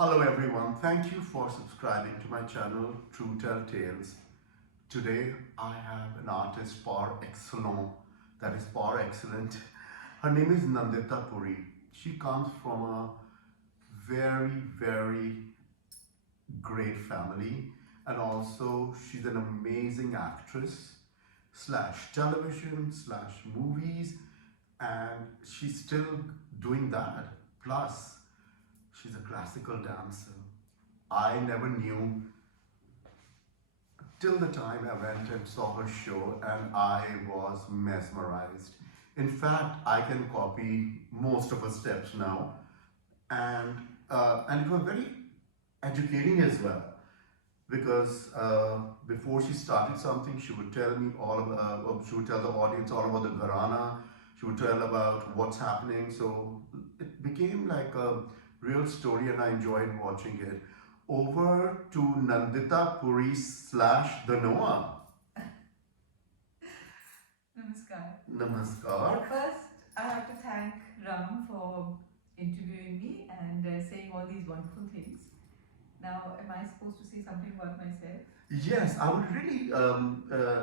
Hello everyone, thank you for subscribing to my channel True Tell Tales. Today I have an artist par excellence, that is par excellent. Her name is Nandita Puri. She comes from a very great family, and also she's an amazing actress slash television slash movies, and she's still doing that. Plus she's a classical dancer. I never knew till the time I went and saw her show, and I was mesmerized. In fact, I can copy most of her steps now, and it was very educating as well because before she started something, she would tell me all about, she would tell the audience all about the gharana. She would tell about what's happening. So it became like a real story, and I enjoyed watching it. Over to Nandita Puri slash the Noah. Namaskar. Namaskar. First, I have to thank Ram for interviewing me and saying all these wonderful things. Now, am I supposed to say something about myself? Yes, I would really.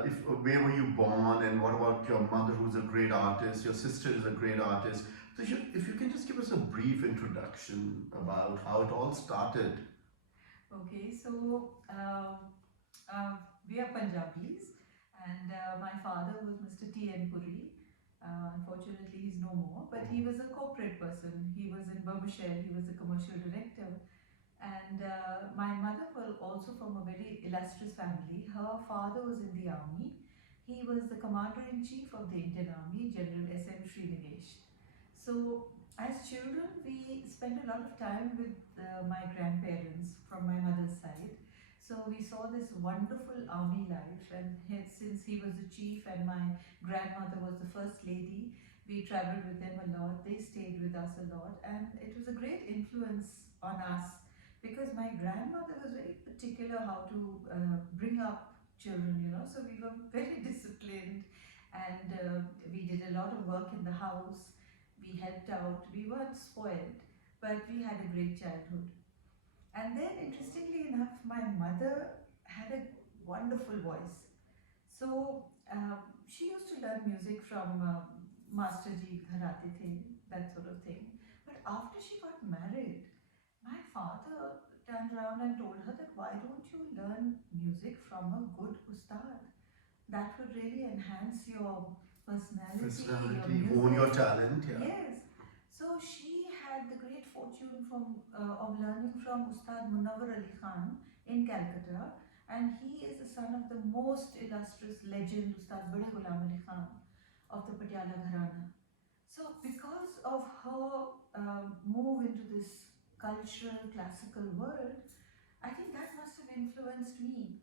If where were you born, and what about your mother, who's a great artist? Your sister is a great artist. So, if you can just give us a brief introduction about how it all started. Okay, so we are Punjabis, and my father was Mr. T.N. Puri. Unfortunately, he's no more, but he was a corporate person. He was in Burmashire, he was a commercial director. And my mother was also from a very illustrious family. Her father was in the army. He was the commander-in-chief of the Indian Army, General S.M. Srinivesh. So as children, we spent a lot of time with my grandparents from my mother's side. So we saw this wonderful army life, and since he was the chief and my grandmother was the first lady, we traveled with them a lot. They stayed with us a lot, and it was a great influence on us because my grandmother was very particular how to bring up children, so we were very disciplined, and we did a lot of work in the house. We helped out. We weren't spoiled, but we had a great childhood. And then, interestingly enough, my mother had a wonderful voice. So she used to learn music from Master Ji Gharate The, that sort of thing. But after she got married, my father turned around and told her that why don't you learn music from a good ustad? That would really enhance your personality, your Own your music. talent. Yeah. Yes. So she had the great fortune of learning from Ustad Munawwar Ali Khan in Calcutta, and he is the son of the most illustrious legend, Ustad Bade Ghulam Ali Khan of the Patiala Gharana. So because of her move into this cultural classical world, I think that must have influenced me.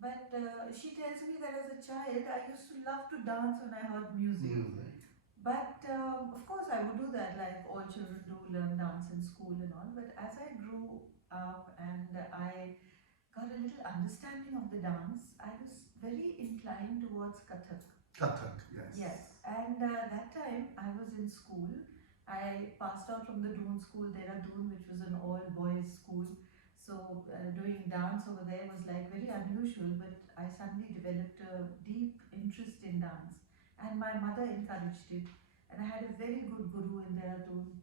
But she tells me that as a child, I used to love to dance when I heard music. Music. But of course, I would do that like all children do, learn dance in school and all. But as I grew up and I got a little understanding of the dance, I was very inclined towards Kathak. Kathak, yes. Yes, and that time I was in school. I passed out from the Doon school, Dehradun, which was an all-boys school. So doing dance over there was like very unusual, but I suddenly developed a deep interest in dance, and my mother encouraged it. And I had a very good guru in Dehradun,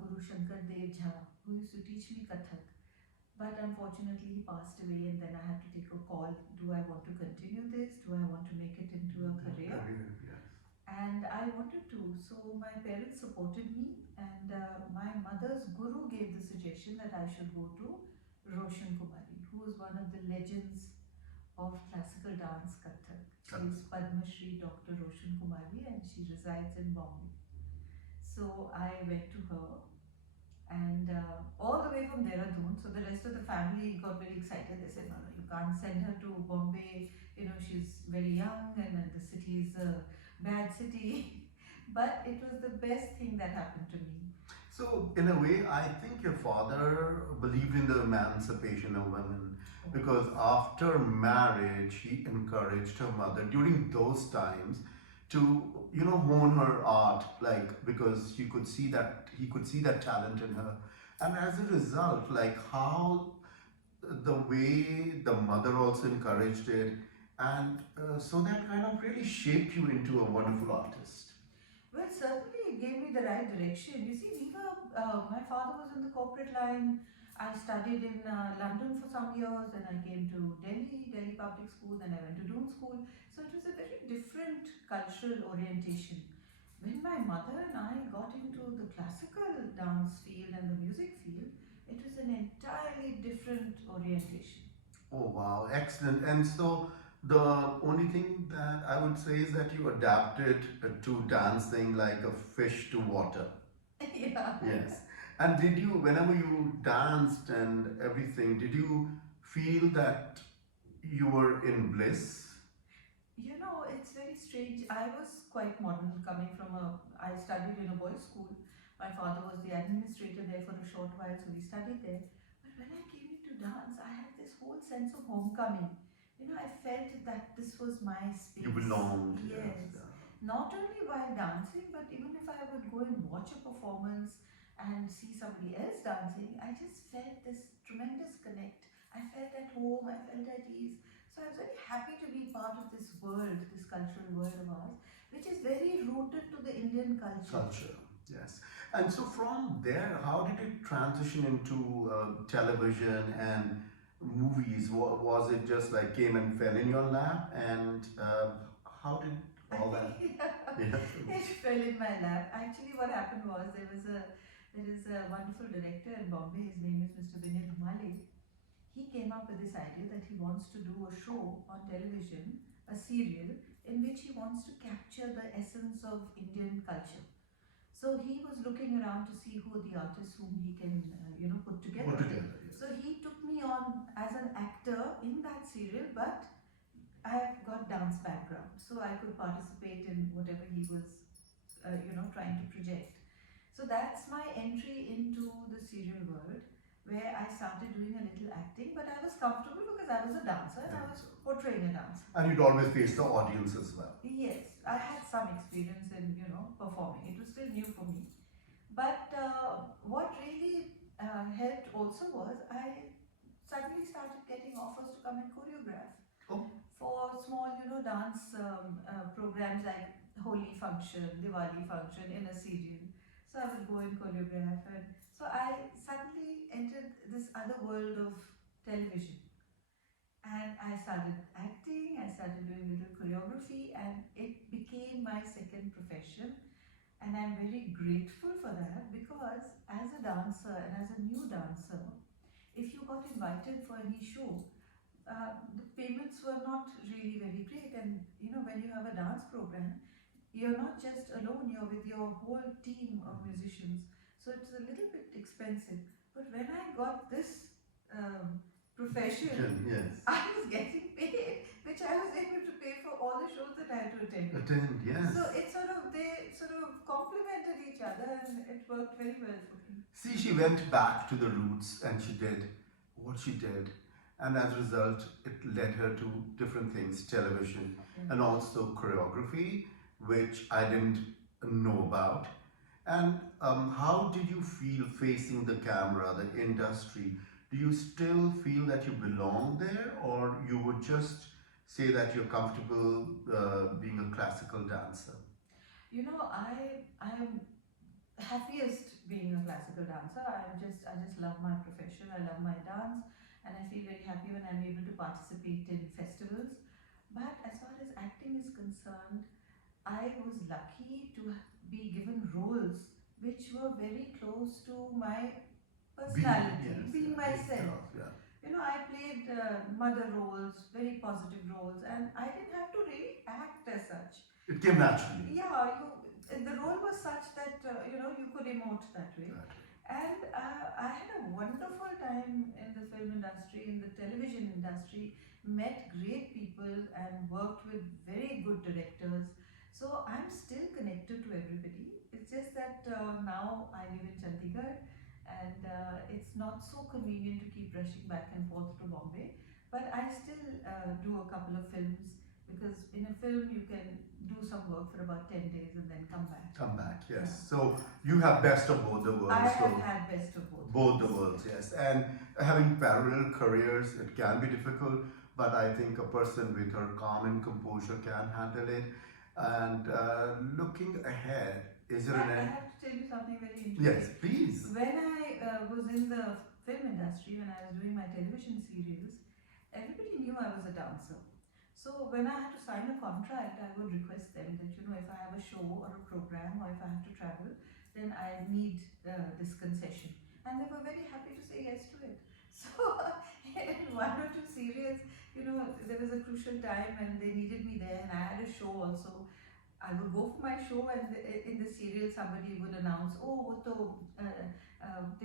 Guru Shankar Dev Jha, who used to teach me Kathak. But unfortunately, he passed away, and then I had to take a call. Do I want to continue this? Do I want to make it into a career? Yes. And I wanted to. So my parents supported me, and my mother's guru gave the suggestion that I should go to Roshan Kumari, who is one of the legends of classical dance Kathak. She is Padma Shri Dr. Roshan Kumari, and she resides in Bombay. So I went to her, and all the way from Dehradun. So the rest of the family got very excited. They said, no, no, you can't send her to Bombay. She's very young, and the city is a bad city. But it was the best thing that happened to me. So, in a way, I think your father believed in the emancipation of women because after marriage, he encouraged her mother during those times to hone her art, like, because he could see that talent in her, And as a result, like how the way the mother also encouraged it, and so that kind of really shaped you into a wonderful artist. Well, certainly it gave me the right direction. You see, my father was in the corporate line. I studied in London for some years, then I came to Delhi public school, then I went to Doon school. So it was a very different cultural orientation. When my mother and I got into the classical dance field and the music field, it was an entirely different orientation. Oh wow, excellent. And so the only thing that I would say is that you adapted to dancing like a fish to water. Yeah. Yes. And did you, whenever you danced and everything, did you feel that you were in bliss? You know, it's very strange. I was quite modern coming from I studied in a boys' school. My father was the administrator there for a short while, so we studied there. But when I came into dance, I had this whole sense of homecoming. You know, I felt that this was my You space. belonged, yes. Yes. Yeah. Not only while dancing, but even if I would go and watch a performance and see somebody else dancing, I just felt this tremendous connect. I felt at home, I felt at ease. So I was very happy to be part of this world, this cultural world of ours, which is very rooted to the Indian culture. Culture, yes. And so from there, how did it transition into television and movies? Was it just like came and fell in your lap? And how did all I that? think Yeah. it fell in my lap. Actually, what happened was there is a wonderful director in Bombay. His name is Mr. Vinay Dhumale. He came up with this idea that he wants to do a show on television, a serial, in which he wants to capture the essence of Indian culture. So he was looking around to see who are the artists whom he can, put together. Put together, yes. So he took me on as an actor in that serial, but I've got dance background, so I could participate in whatever he was, trying to project. So that's my entry into the serial world, where I started doing a little acting, but I was comfortable because I was a dancer and I was portraying a dancer. And you'd always face the audience as well. Yes, I had some experience in performing. It was still new for me, but what really helped also was I suddenly started getting offers to come and choreograph Oh. for small, dance programs like Holi function, Diwali function in a serial. So I would go and choreograph, and so I suddenly entered this other world of television. And I started acting, I started doing little choreography, and it became my second profession. And I'm very grateful for that because as a dancer and as a new dancer, if you got invited for any show, the payments were not really very great. And when you have a dance program, you're not just alone, you're with your whole team of musicians. So it's a little bit expensive. But when I got this profession, Yes. I was getting paid, which I was able to pay for all the shows that I had to attend. Attend, yes. So they sort of complemented each other and it worked very well for me. See, she went back to the roots and she did what she did. And as a result, it led her to different things, television and also choreography, which I didn't know about. And how did you feel facing the camera, the industry? Do you still feel that you belong there, or you would just say that you're comfortable being a classical dancer? I am happiest being a classical dancer. I just love my profession. I love my dance, and I feel very happy when I'm able to participate in festivals. But as far as acting is concerned, I was lucky to be given roles which were very close to my personality, being myself. Yeah. I played mother roles, very positive roles, and I didn't have to really act as such. It came naturally. Yeah, the role was such that you could emote that way. And I had a wonderful time in the film industry, in the television industry, met great people and worked with very good directors. So I'm still connected to everybody. It's just that now I live in Chandigarh and it's not so convenient to keep rushing back and forth to Bombay. But I still do a couple of films because in a film you can do some work for about 10 days and then come back. Come back, yes. Yeah. So you have best of both the worlds. I so have had best of both. both the worlds, yes. And having parallel careers, it can be difficult, but I think a person with her calm and composure can handle it. And looking ahead, is there I an have to tell you something very interesting. Yes, please. When I was in the film industry, when I was doing my television serials, everybody knew I was a dancer. So when I had to sign a contract, I would request them that, you know, if I have a show or a program or if I have to travel, then I need this concession. And they were very happy to say yes to it. So in one or two serials, you know, there was a crucial time and they needed me there and I had a show also. I would go for my show and in the serial somebody would announce, oh,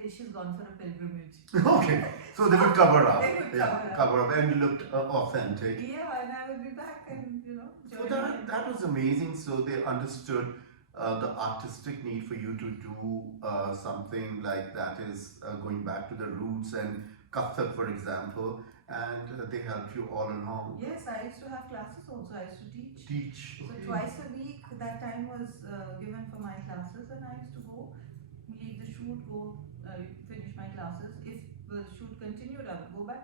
she's gone for a pilgrimage. Okay, so they would cover up. They would cover up and looked authentic. Yeah, and I would be back and, you know, So that was amazing. So they understood the artistic need for you to do something like that is going back to the roots and Kathak, for example, and they helped you all along. Yes, I used to have classes also. I used to teach. Teach. So Okay. twice a week, that time was given for my classes, and I used to go, leave the shoot, go finish my classes. If the shoot continued, I would go back.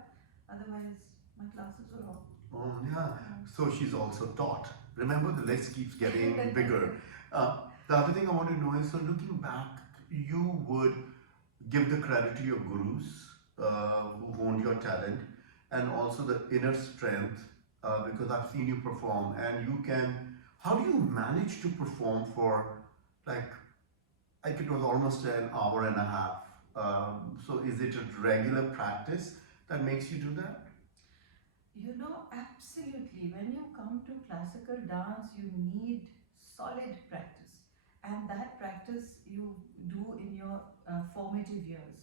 Otherwise, my classes were off. Oh yeah. So she's also taught. Remember, the list keeps getting bigger. The other thing I want to know is, so looking back, you would give the credit to your gurus who honed your talent, and also the inner strength because I've seen you perform, and you can. How do you manage to perform for like it was almost an hour and a half? So is it a regular practice that makes you do that? You know, absolutely. When you come to classical dance, you need solid practice, and that practice you do in your formative years.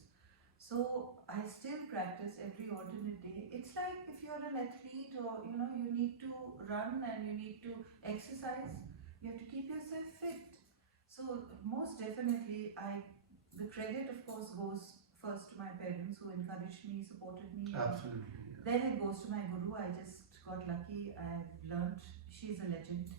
So I still practice every alternate day. It's like if you're an athlete or you know you need to run and you need to exercise, you have to keep yourself fit. So most definitely the credit of course goes first to my parents who encouraged me, supported me. Absolutely. Yeah. Then it goes to my guru. I just got lucky. I've learned. She's a legend.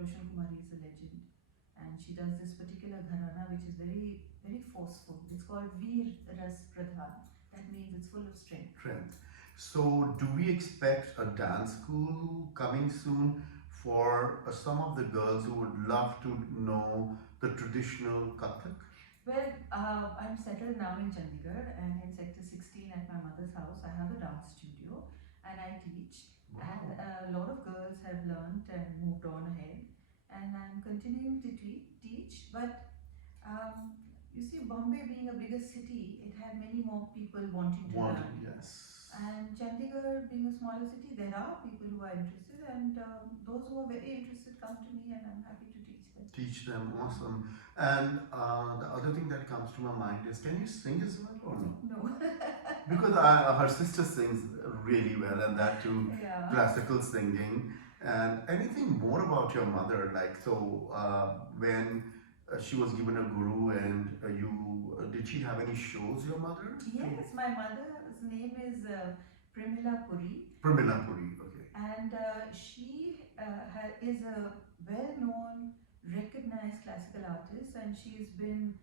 Roshan Kumari is a legend. And she does this particular gharana which is very, very forceful. It's called Veer Ras Pradhan. That means it's full of strength. So do we expect a dance school coming soon for some of the girls who would love to know the traditional Kathak? Well, I'm settled now in Chandigarh and in Sector 16 at my mother's house. I have a dance studio and I teach. Wow. And a lot of girls have learned and moved on ahead. And I'm continuing to teach. But you see, Bombay being a bigger city, it had many more people wanting to learn. Yes. And Chandigarh being a smaller city, there are people who are interested, and those who are very interested come to me, and I'm happy to teach them. Teach them, awesome. And the other thing that comes to my mind is, can you sing as well or no? No. Because her sister sings really well, and that too, Yeah. classical singing. And anything more about your mother? Like, so when she was given a guru, and did she have any shows, your mother? Yes, my mother's name is Premila Puri. Premila Puri, okay. And she is a well-known, recognized classical artist, and she's been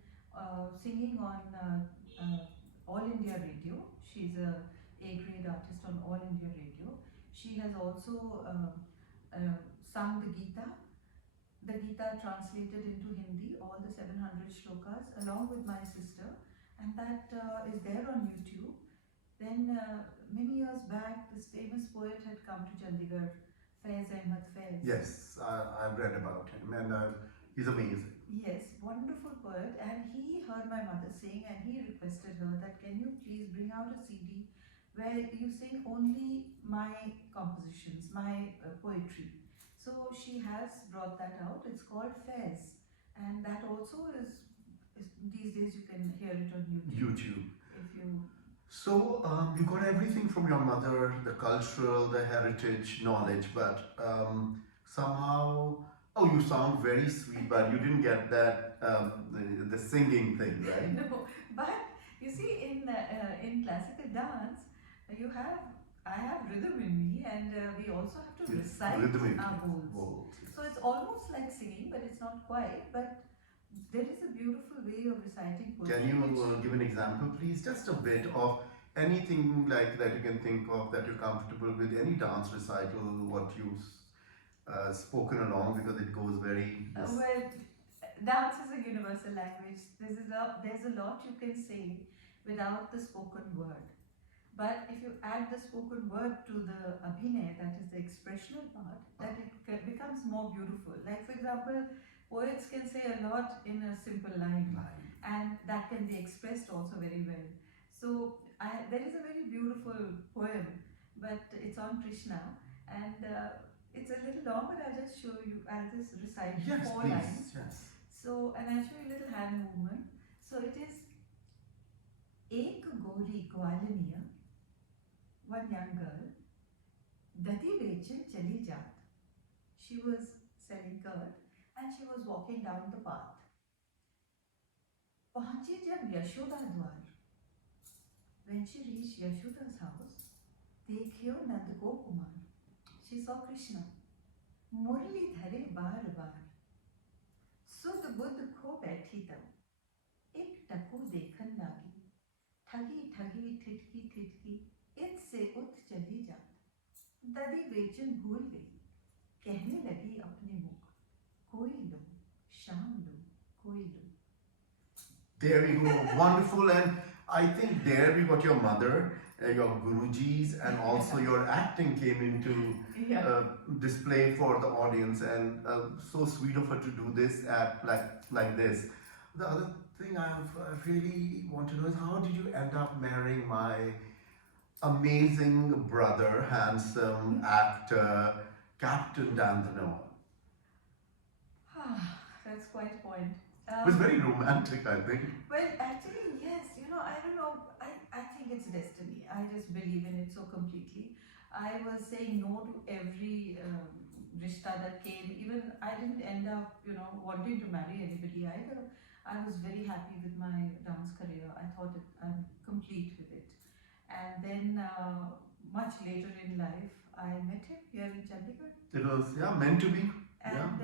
singing on All India Radio. She's a A-grade artist on All India Radio. She has also sung the Gita translated into Hindi, all the 700 shlokas, along with my sister, and that is there on YouTube. Then many years back, this famous poet had come to Chandigarh, Faiz Ahmed Faiz. Yes, I've read about him, and he's amazing. Yes, wonderful poet, and he heard my mother sing, and he requested her that, can you please bring out a CD where you sing only my compositions, my poetry. So she has brought that out. It's called Faiz, and that also is these days you can hear it on YouTube. If you. So you got everything from your mother, the cultural, the heritage, knowledge, but somehow, oh, you sound very sweet, but you didn't get that the singing thing, right? No, but you see, in classical dance, you have I have rhythm in me, and we also have to Yes, recite rhythmic our bowls. vocals. So it's almost like singing, but it's not quite. But there is a beautiful way of reciting Can poetry, you which give an example, please? Just a bit of anything like that you can think of that you're comfortable with, any dance recital, what you've spoken along, because it goes very. Yes. well, dance is a universal language. There's a lot you can say without the spoken word. But if you add the spoken word to the abhinaya, that is the expressional part, that it becomes more beautiful. Like, for example, poets can say a lot in a simple line, and that can be expressed also very well. So, there is a very beautiful poem, but it's on Krishna, and it's a little long, but I'll just show you, I'll just recite Yes, four please. lines. Yes. So, and I'll show you a little hand movement. So, it is Ek Gori Gwaliniya, one young girl, Dati bechin chali jaat. She was selling curd and she was walking down the path. पहुंची जब यशोदा द्वार. When she reached Yashoda's house, देखियो नंद को Kumar. She saw Krishna. मुरली धरे बार बार. सुध बुध खो बैठी तब. एक टकू देखन लागी. ठगी ठगी ठिठकी ठिठकी. इत से उठ चली जात. ददी बेचन भूल गई. कहने लगी अपने मुख. कोई लो, शाम लो, कोई लो. There we go, wonderful. And I think there we got your mother, your Guruji's, and also your acting came into display for the audience, and so sweet of her to do this at like this. The other thing I really want to know is, how did you end up marrying my amazing brother, handsome actor, Captain Dancer? That's quite a point. It was very romantic, I think. Well, actually, yes. I don't know. I think it's destiny. I just believe in it so completely. I was saying no to every rishta that came. Even I didn't end up, wanting to marry anybody either. I was very happy with my dance career. I thought I'm complete with it. And then, much later in life, I met him here in Chandigarh. It was, meant to be. And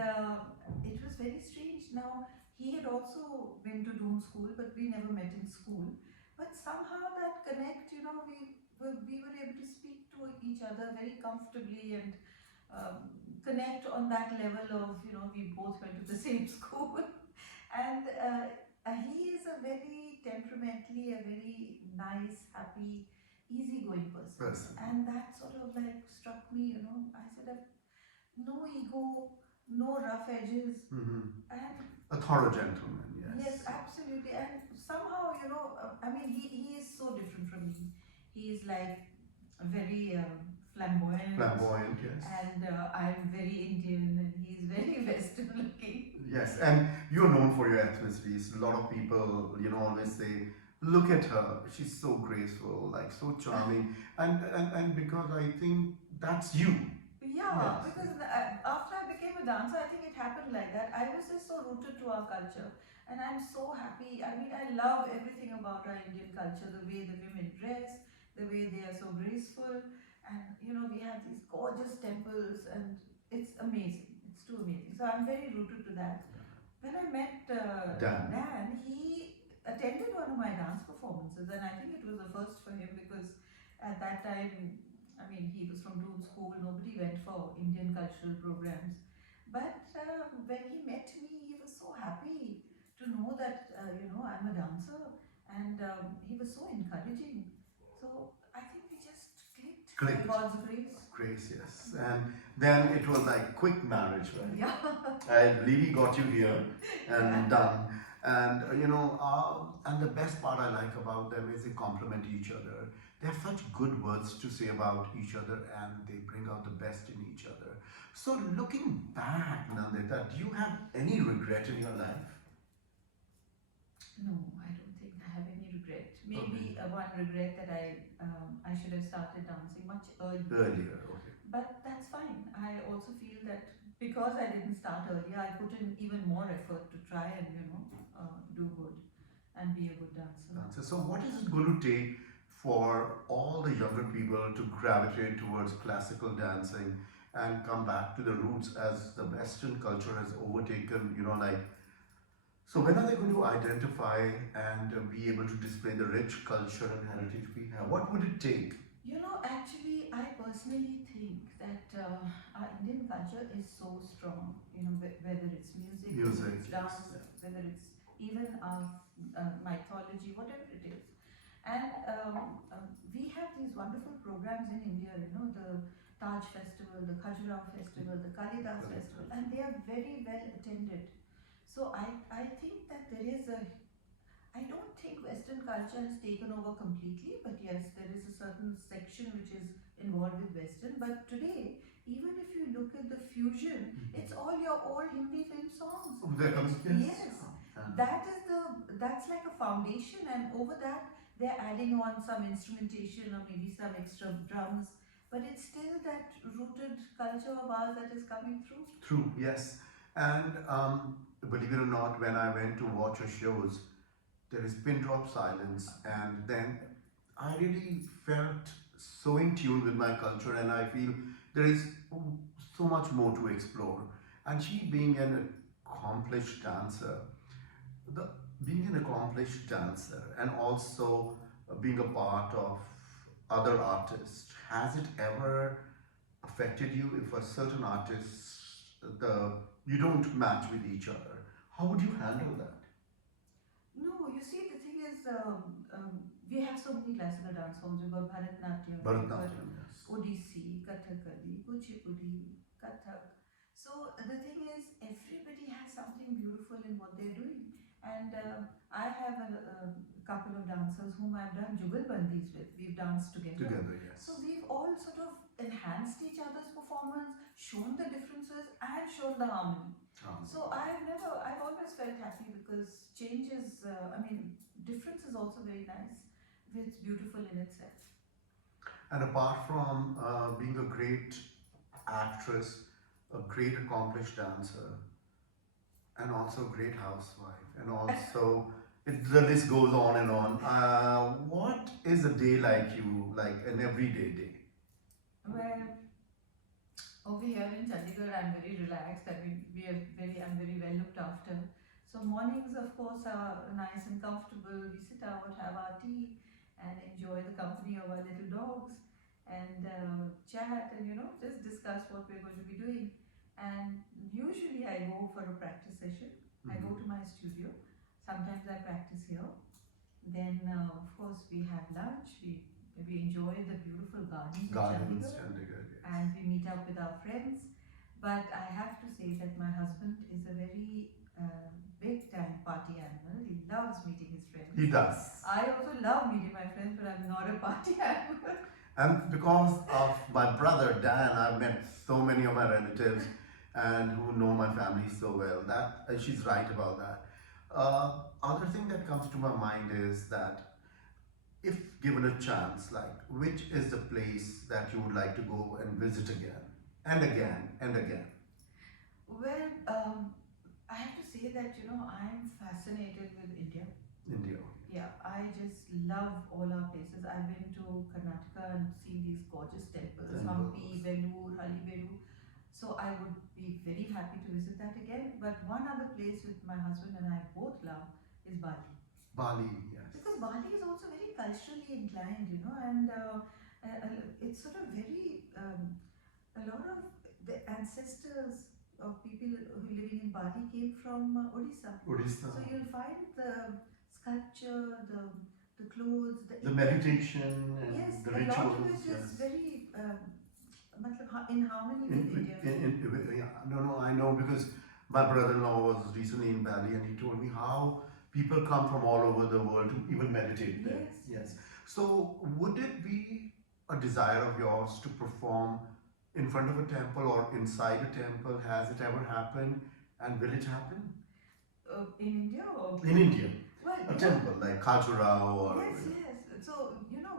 it was very strange. Now, he had also been to Doon school, but we never met in school. But somehow that connect, we were able to speak to each other very comfortably and connect on that level of, we both went to the same school. And he is a very temperamentally, a very nice, happy, easygoing person. And that sort of like struck me, I said, no ego, no rough edges, and a thorough gentleman. Yes, absolutely. And somehow, he is so different from me. He is like very flamboyant. Flamboyant, yes. And I'm very Indian, and he's very Western looking. Yes, and you're known for your ethnicities. A lot of people, always say, look at her, she's so graceful, like so charming. and because I think that's you. Yeah, because after I became a dancer, I think it happened like that. I was just so rooted to our culture, and I'm so happy. I mean, I love everything about our Indian culture, the way the women dress, the way they are so graceful, and we have these gorgeous temples, and it's amazing. It's too amazing. So I'm very rooted to that. When I met Dan, he attended one of my dance performances, and I think it was a first for him because at that time, he was from Doon school, nobody went for Indian cultural programs. But when he met me, he was so happy to know that, I'm a dancer, and he was so encouraging. So I think we just clicked. By God's grace. Grace, yes. And then it was like quick marriage, right? Yeah. I believe he got you here and done. And and the best part I like about them is they complement each other. They have such good words to say about each other, and they bring out the best in each other. So looking back, Nandita, do you have any regret in your life? No, I don't think I have any regret. Maybe one regret that I should have started dancing much earlier. Okay. But that's fine. I also feel that because I didn't start earlier, I put in even more effort to try and do good and be a good dancer. So what is it going to take for all the younger people to gravitate towards classical dancing and come back to the roots as the Western culture has overtaken, like, so when are they going to identify and be able to display the rich culture and heritage we have? What would it take? Actually, I personally think that our Indian culture is so strong. Whether it's music, whether Music, it's yes, dance, whether it's even our mythology, whatever it is. And we have these wonderful programs in India. The Taj Festival, the Khajuraho Festival, the Kalidas Festival, and they are very well attended. So I think that there is a I don't think Western culture has taken over completely, but yes, there is a certain section which is involved with Western. But today, even if you look at the fusion, it's all your old Hindi film songs. Oh, they're coming, yes. Yes, that's like a foundation, and over that they're adding on some instrumentation or maybe some extra drums. But it's still that rooted culture of ours that is coming through. True, yes. And believe it or not, when I went to watch your shows, there is pin drop silence, and then I really felt so in tune with my culture, and I feel there is so much more to explore. And she being an accomplished dancer, the being an accomplished dancer and also being a part of other artists, has it ever affected you if a certain artist, the you don't match with each other? How would you handle that? No, you see, the thing is, we have so many classical dance forms. We've got Bharatnatyam, we've got Bharatanatyam, yes. Odissi, Kathakali, Kuchipudi, Kathak. So the thing is, everybody has something beautiful in what they're doing. And I have a couple of dancers whom I've done jugalbandis with. We've danced together. Together, yes. So we've all sort of enhanced each other's performance, shown the differences, and shown the harmony. So I've always felt happy because change is, difference is also very nice. It's beautiful in itself. And apart from being a great actress, a great accomplished dancer, and also a great housewife, and also the list goes on and on. What is a day like you, like an everyday day? Well, over here in Chandigarh, I'm very relaxed. I'm very well looked after. So mornings, of course, are nice and comfortable. We sit out, have our tea, and enjoy the company of our little dogs, and chat, and just discuss what we're going to be doing. And usually, I go for a practice session. I go to my studio. Sometimes I practice here. Then, of course, we have lunch. We enjoy the beautiful gardens in Gardens, Chandigarh, Chandigarh, yes. and we meet up with our friends. But I have to say that my husband is a very big time party animal. He loves meeting his friends. He does. I also love meeting my friends, but I'm not a party animal. And because of my brother Dan, I've met so many of my relatives and who know my family so well. That she's right about that. Other thing that comes to my mind is that if given a chance, like which is the place that you would like to go and visit again and again and again? Well, I have to say that I'm fascinated with India. India. Yeah, I just love all our places. I've been to Karnataka and seen these gorgeous temples, Hampi, Vellore, Halibelu. So I would be very happy to visit that again. But one other place which my husband and I both love is Bali. Bali, yes. Because Bali is also very culturally inclined, and it's sort of very, a lot of the ancestors of people who living in Bali came from Odisha. Odisha. So you'll find the sculpture, the clothes, the meditation and yes, the a rituals. lot of it is Yes. very in harmony with India. No, I know because my brother-in-law was recently in Bali and he told me how people come from all over the world to even meditate there. Yes. So, would it be a desire of yours to perform in front of a temple or inside a temple? Has it ever happened and will it happen? In India or? In India. Well, a temple like Khajuraho or. Yes. So,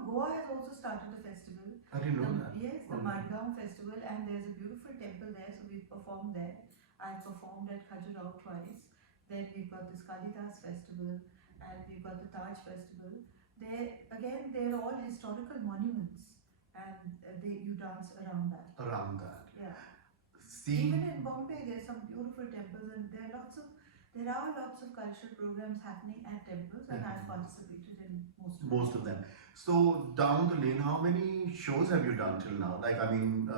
Goa has also started a festival. I didn't know that. Yes, the Madgaon festival, and there's a beautiful temple there, so we've performed there. I've performed at Khajuraho twice. Then we've got this Kalidas festival, and we've got the Taj festival. they're all historical monuments, and you dance around that. Around that. Yeah. See, Even in Bombay, there's some beautiful temples, and there are lots of cultural programs happening at temples, and I've participated in most of them. So down the lane, how many shows have you done till now? Like, I mean,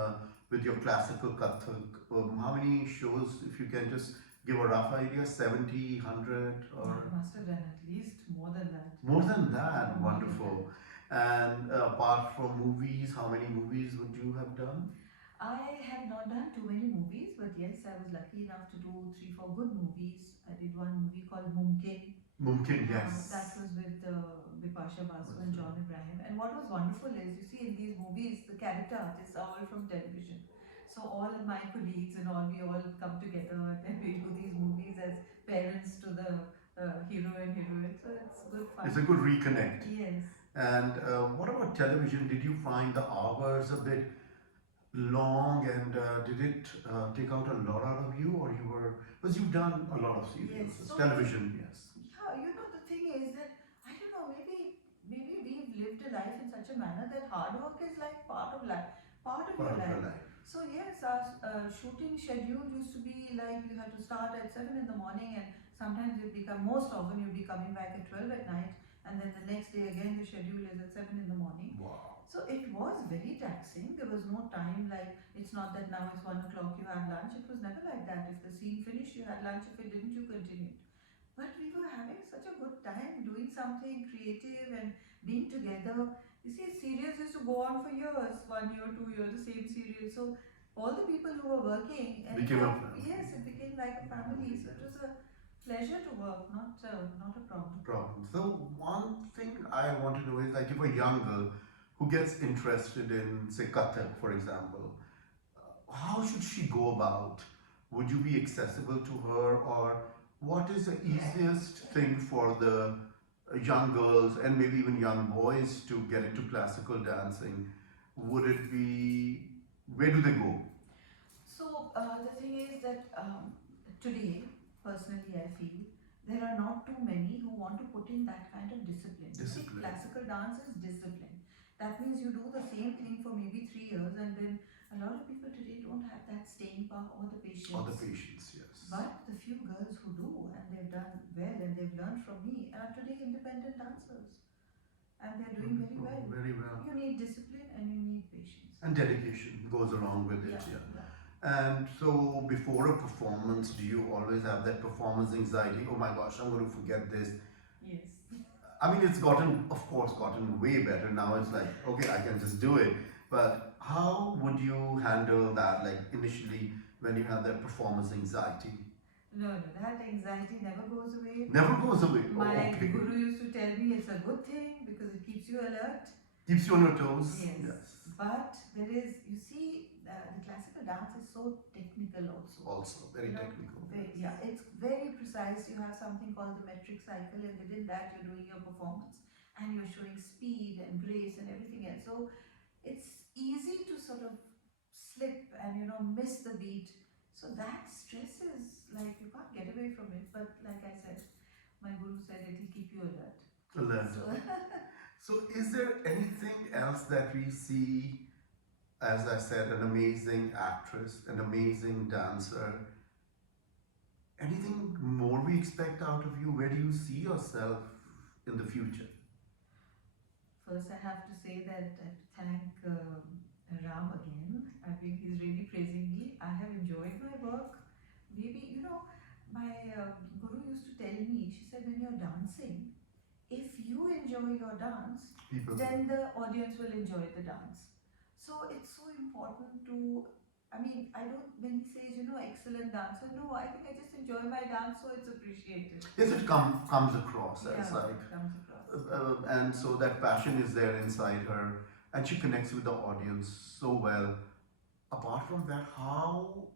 with your classical Kathak, how many shows, if you can just give a rough idea, 70, 100 or? I must have done at least more than that. More than that, More than wonderful. And apart from movies, how many movies would you have done? I have not done too many movies, but yes, I was lucky enough to do 3, 4 good movies. I did one movie called Mumkin. Mumkin, yes. That was with Bipasha Basu and John Ibrahim. And what was wonderful is, you see, in these movies, the character artists are all from television. So all of my colleagues and all, we all come together and we do these movies as parents to the hero and heroine. So it's good fun. It's a good reconnect. Yes. And what about television? Did you find the hours a bit long, and did it take out a lot out of you, or you were, because you've done a lot of serials, Yes, so television, yes. Yeah, the thing is that, I don't know, maybe we've lived a life in such a manner that hard work is like part of life, part of your life. So yes, our shooting schedule used to be like you had to start at 7 in the morning, and sometimes most often you'd be coming back at 12 at night, and then the next day again the schedule is at 7 in the morning. Wow. So it was very taxing. There was no time, like it's not that now it's 1 o'clock you have lunch. It was never like that. If the scene finished, you had lunch. If it didn't, you continued. But we were having such a good time doing something creative and being together. You see, serials used to go on for years, 1 year, 2 years, the same serial. So all the people who were working, and became a family. Yes, it became like a family. So it was a pleasure to work, not a problem. So one thing I want to know is, like, if a young girl who gets interested in, say, Kathak, for example, how should she go about? Would you be accessible to her, or what is the easiest thing for the young girls and maybe even young boys to get into classical dancing? Would it be, where do they go? So the thing is that today, personally, I feel there are not too many who want to put in that kind of discipline. See, classical dance is discipline. That means you do the same thing for maybe 3 years, and then a lot of people today don't have that staying power or the patience. Yes. But the few girls who do, and they've done well, and they've learned from me, are today independent dancers. And they're doing very well. Very well. You need discipline and you need patience. And dedication goes along with it, yeah. And so before a performance, do you always have that performance anxiety? Oh my gosh, I'm going to forget this. Yes. I mean, it's of course, gotten way better. Now it's like, okay, I can just do it. But how would you handle that, like initially when you have that performance anxiety? No, that anxiety never goes away. Never goes away. My guru used to tell me it's a good thing because it keeps you alert. Keeps you on your toes. Yes. But there is, you see, the classical dance is so technical also. Very technical. Yeah, it's very precise. You have something called the metric cycle, and within that you're doing your performance, and you're showing speed and grace and everything else. So it's easy to sort of slip and miss the beat. So that stress is like you can't get away from it. But like I said, my guru said it'll keep you alert. So is there anything else that we see? As I said, an amazing actress, an amazing dancer. Anything more we expect out of you? Where do you see yourself in the future? First, I have to say that I thank Ram again. I think he's really praising me. I have enjoyed my work. Maybe, my guru used to tell me, she said, when you're dancing, if you enjoy your dance, then the audience will enjoy the dance. So it's so important to, when he says, excellent dancer, no, I think I just enjoy my dance, so it's appreciated. Yes, it comes across as it comes across. And so that passion is there inside her, and she connects with the audience so well. Apart from that, how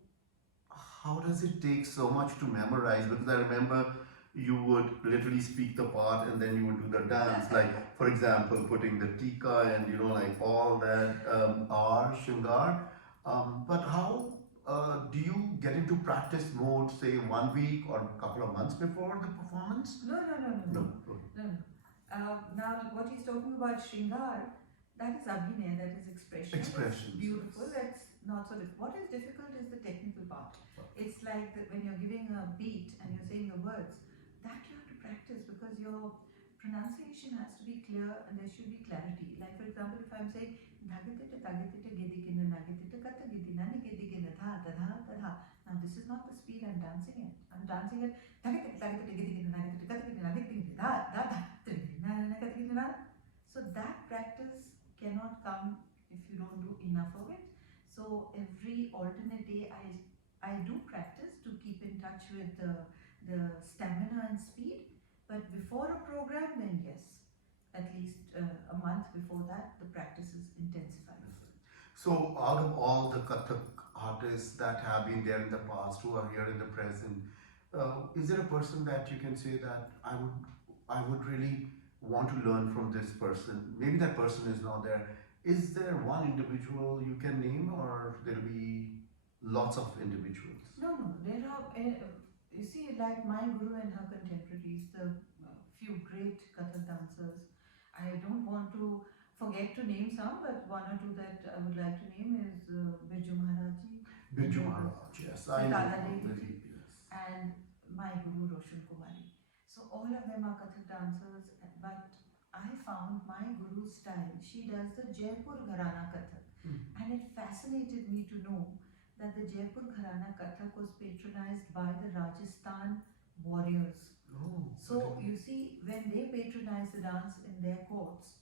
does it take so much to memorize? Because I remember you would literally speak the part and then you would do the dance, like for example putting the tika and like all that shingar. But how do you get into practice mode, say 1 week or a couple of months before the performance? No. Now, what he's talking about Shringar, that is abhinaya, that is expression. Expressions. It's beautiful. Yes. That's not so difficult. What is difficult is the technical part. It's like when you're giving a beat and you're saying the words, that you have to practice because your pronunciation has to be clear and there should be clarity. Like for example, if I'm saying dhagatita tagatita gedikina nagatita kata gidina gedikina dha dha dha. Now this is not the speed I'm dancing at. I'm dancing at dhagatita tagatita gedikina nagatita kata gidina gedikina dha dha dha. So that practice cannot come if you don't do enough of it. So every alternate day I do practice to keep in touch with the stamina and speed. But before a program, then yes, at least a month before that, the practice is intensified. So, out of all the Kathak artists that have been there in the past, who are here in the present, is there a person that you can say that I would really want to learn from this person? Maybe that person is not there. Is there one individual you can name, or there'll be lots of individuals? No, there are. You see, like my guru and her contemporaries, the few great Kathak dancers. I don't want to forget to name some, but one or two that I would like to name is Birju Maharajji. Birju Maharaj, yes, I know. Yes. And my guru Roshan Kumari. So all of them are Kathak dancers, but I found my guru's style. She does the Jaipur Gharana Kathak, and it fascinated me to know that the Jaipur Gharana Kathak was patronized by the Rajasthan warriors. Oh, So okay. you see, when they patronized the dance in their courts,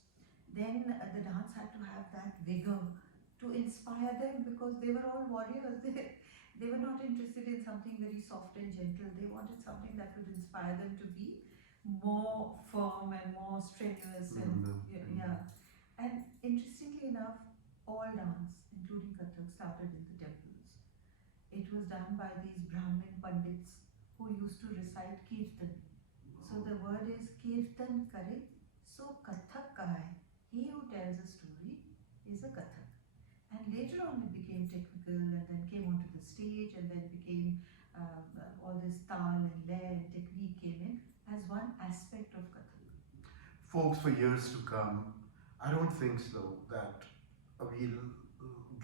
then the dance had to have that vigor to inspire them because they were all warriors. They were not interested in something very soft and gentle. They wanted something that would inspire them to be more firm and more strenuous. And yeah. And interestingly enough, all dance, including Kathak, started in the temples. It was done by these Brahmin Pandits who used to recite Kirtan. So the word is Kirtan Kare, so Kathak Kahai. He who tells a story is a Kathak. And later on it became technical and then came onto the stage and then became all this tal and lay and technique came in as one aspect of Kathak. Folks, for years to come, I don't think so that we'll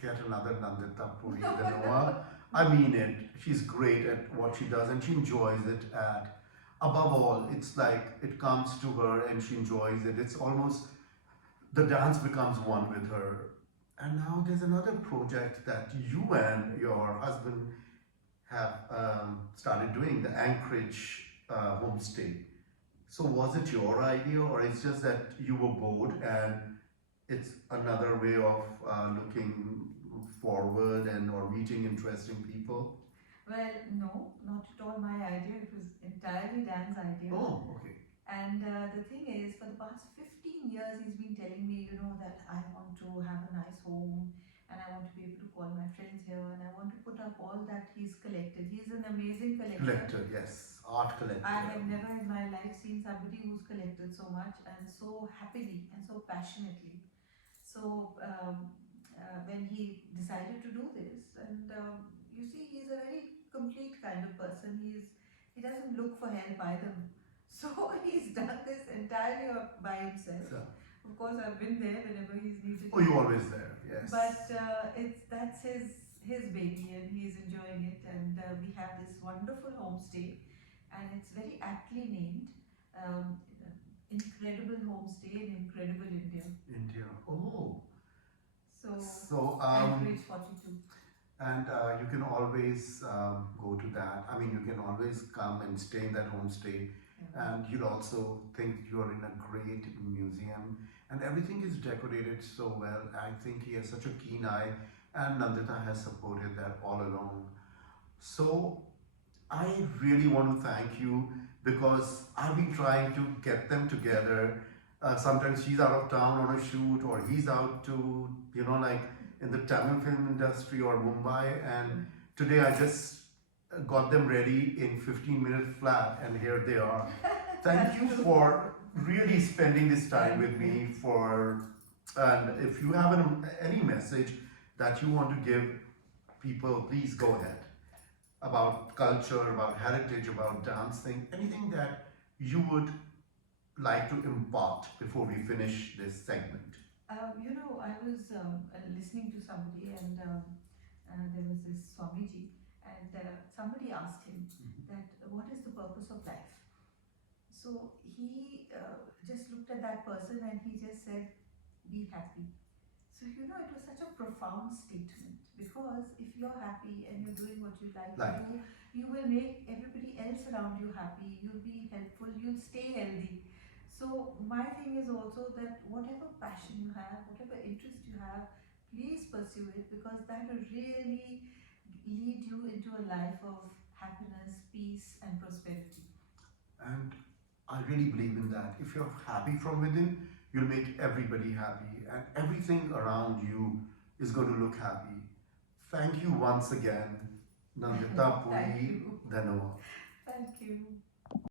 get another Nandita Puri the Noah. I mean it. She's great at what she does and she enjoys it at. Above all, it's like it comes to her and she enjoys it. It's almost the dance becomes one with her. And now there's another project that you and your husband have started doing, the Anchorage homestay. So was it your idea, or it's just that you were bored and it's another way of looking forward and or meeting interesting people? Well, no, not at all my idea. It was entirely Dan's idea. Oh, okay. And the thing is, for the past 15 years, he's been telling me, that I want to have a nice home and I want to be able to call my friends here and I want to put up all that he's collected. He's an amazing collector. Collector, yes. Art collector. I have never in my life seen somebody who's collected so much and so happily and so passionately. So when he decided to do this, and you see, he's a very complete kind of person. He doesn't look for help either. So he's done this entirely by himself. So, Of course, I've been there whenever he's needed. oh, you're always there, yes. But that's his baby, and he's enjoying it. And we have this wonderful homestay, and it's very aptly named. Incredible homestay in incredible India. India. Oh. So Anchorage 42. And you can always go to that. I mean, you can always come and stay in that homestay. And you'll also think you're in a great museum. And everything is decorated so well. I think he has such a keen eye. And Nandita has supported that all along. So I really want to thank you because I've been trying to get them together. Sometimes she's out of town on a shoot or he's out to, like in the Tamil film industry or Mumbai. And today I just got them ready in 15 minutes flat and here they are. Thank you for really spending this time with me and if you have any message that you want to give people, please go ahead. About culture, about heritage, about dancing, anything that you would like to impart before we finish this segment? I was listening to somebody, and there was this Swamiji, and somebody asked him that what is the purpose of life? So he just looked at that person and he just said, "Be happy." So it was such a profound statement, because if you're happy and you're doing what you like to Like, do, you will make everybody else around you happy. You'll be helpful. You'll stay healthy. So my thing is also that whatever passion you have, whatever interest you have, please pursue it, because that will really lead you into a life of happiness, peace, and prosperity. and I really believe in that. If you're happy from within, you'll make everybody happy, and everything around you is going to look happy. Thank you once again, Nandita Thank Puri. you. Dhanawad. Thank you.